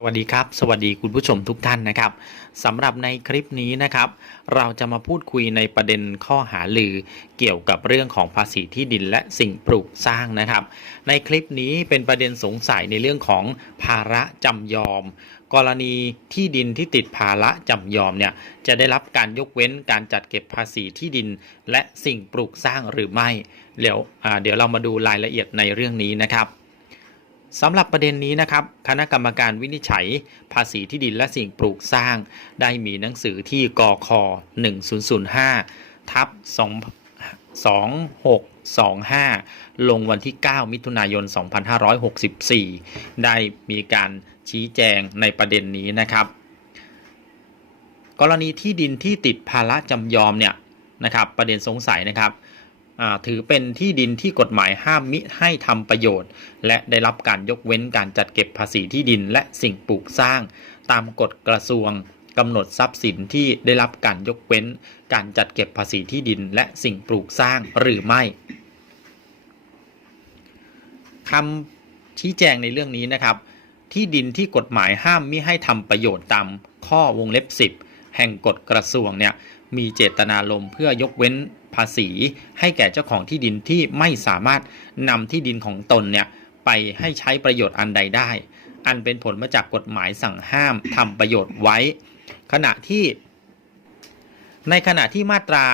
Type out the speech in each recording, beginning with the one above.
สวัสดีครับ สวัสดีคุณผู้ชมทุกท่านนะครับสำหรับในคลิปนี้นะครับ เราจะมาพูดคุยในประเด็นข้อหาลือเกี่ยวกับเรื่องของภาษีที่ดินและสิ่งปลูกสร้างนะครับ ในคลิปนี้เป็นประเด็นสงสัยในเรื่องของภาระจำยอม กรณีที่ดินที่ติดภาระจำยอมเนี่ยจะได้รับการยกเว้นการจัดเก็บภาษีที่ดิน และสิ่งปลูกสร้างหรือไม่เดี๋ยวเดี๋ยวเรามาดูรายละเอียดในเรื่องนี้นะครับ สำหรับประเด็นนี้นะครับ คณะกรรมการวินิจฉัย ภาษีที่ดินและสิ่งปลูกสร้าง ได้มีหนังสือที่กค1005ทับ2625 ลงวันที่ 9 มิถุนายน 2564 ได้มีการชี้แจงในประเด็นนี้นะครับ กรณีที่ดินที่ติดภาระจำยอมเนี่ยนะครับ ประเด็นสงสัยนะครับ ถือเป็นที่ดินที่กฎหมายห้ามมิให้ทำประโยชน์ และได้รับการยกเว้นการจัดเก็บภาษีที่ดินและสิ่งปลูกสร้าง ตามกฎกระทรวงกำหนดทรัพย์สินที่ได้รับการยกเว้น การจัดเก็บภาษีที่ดินและสิ่งปลูกสร้างหรือไม่คำชี้แจงในเรื่องนี้นะครับ ที่ดินที่กฎหมายห้ามมิให้ทำประโยชน์ตามข้อวงเล็บ 10 แห่งกฎกระทรวงเนี่ยมีเจตนาลมณ์เพื่อยกเว้น ภาษีให้แก่เจ้าของที่ดินที่ไม่สามารถนำที่ดินของตนเนี่ยไปให้ใช้ประโยชน์อันใดได้ อันเป็นผลมาจากกฎหมายสั่งห้ามทำประโยชน์ไว้ ขณะที่ ในขณะที่มาตรา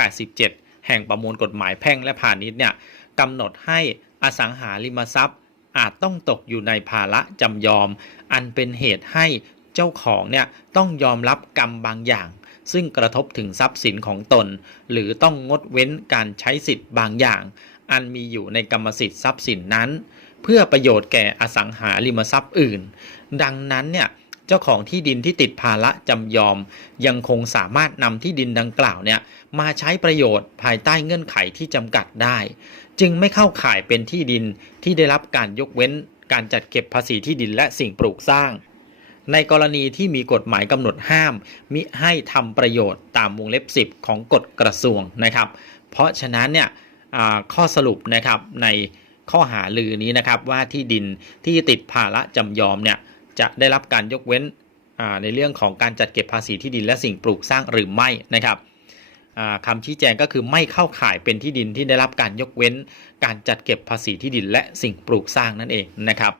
1387 แห่งประมวลกฎหมายแพ่งและพาณิชย์เนี่ยกำหนดให้อสังหาริมทรัพย์ อาจต้องตกอยู่ในภาระจำยอม อันเป็นเหตุให้เจ้าของเนี่ยต้องยอมรับกรรมบางอย่าง ซึ่งกระทบถึงทรัพย์สินของตน หรือต้องงดเว้นการใช้สิทธิ์บางอย่าง อันมีอยู่ในกรรมสิทธิ์ทรัพย์สินนั้น เพื่อประโยชน์แก่อสังหาริมทรัพย์อื่น ดังนั้นเนี่ยเจ้าของที่ดินที่ติดภาระจำยอม ยังคงสามารถนำที่ดินดังกล่าวเนี่ยมาใช้ประโยชน์ภายใต้เงื่อนไขที่จำกัดได้ จึงไม่เข้าข่ายเป็นที่ดินที่ได้รับการยกเว้น การจัดเก็บภาษีที่ดินและสิ่งปลูกสร้าง ในกรณีที่มีกฎหมายกำหนดห้าม มิให้ทำประโยชน์ตามวงเล็บ 10 ของกฎกระทรวงนะครับ เพราะฉะนั้นเนี่ยข้อสรุปนะครับในข้อหาลือนี้นะครับว่าที่ดินที่ติดภาระจำยอมเนี่ยจะได้รับการยกเว้นในเรื่องของการจัดเก็บภาษีที่ดินและสิ่งปลูกสร้างหรือไม่นะครับคำชี้แจงก็คือไม่เข้าข่ายเป็นที่ดินที่ได้รับการยกเว้น การจัดเก็บภาษีที่ดินและสิ่งปลูกสร้างนั่นเองนะครับ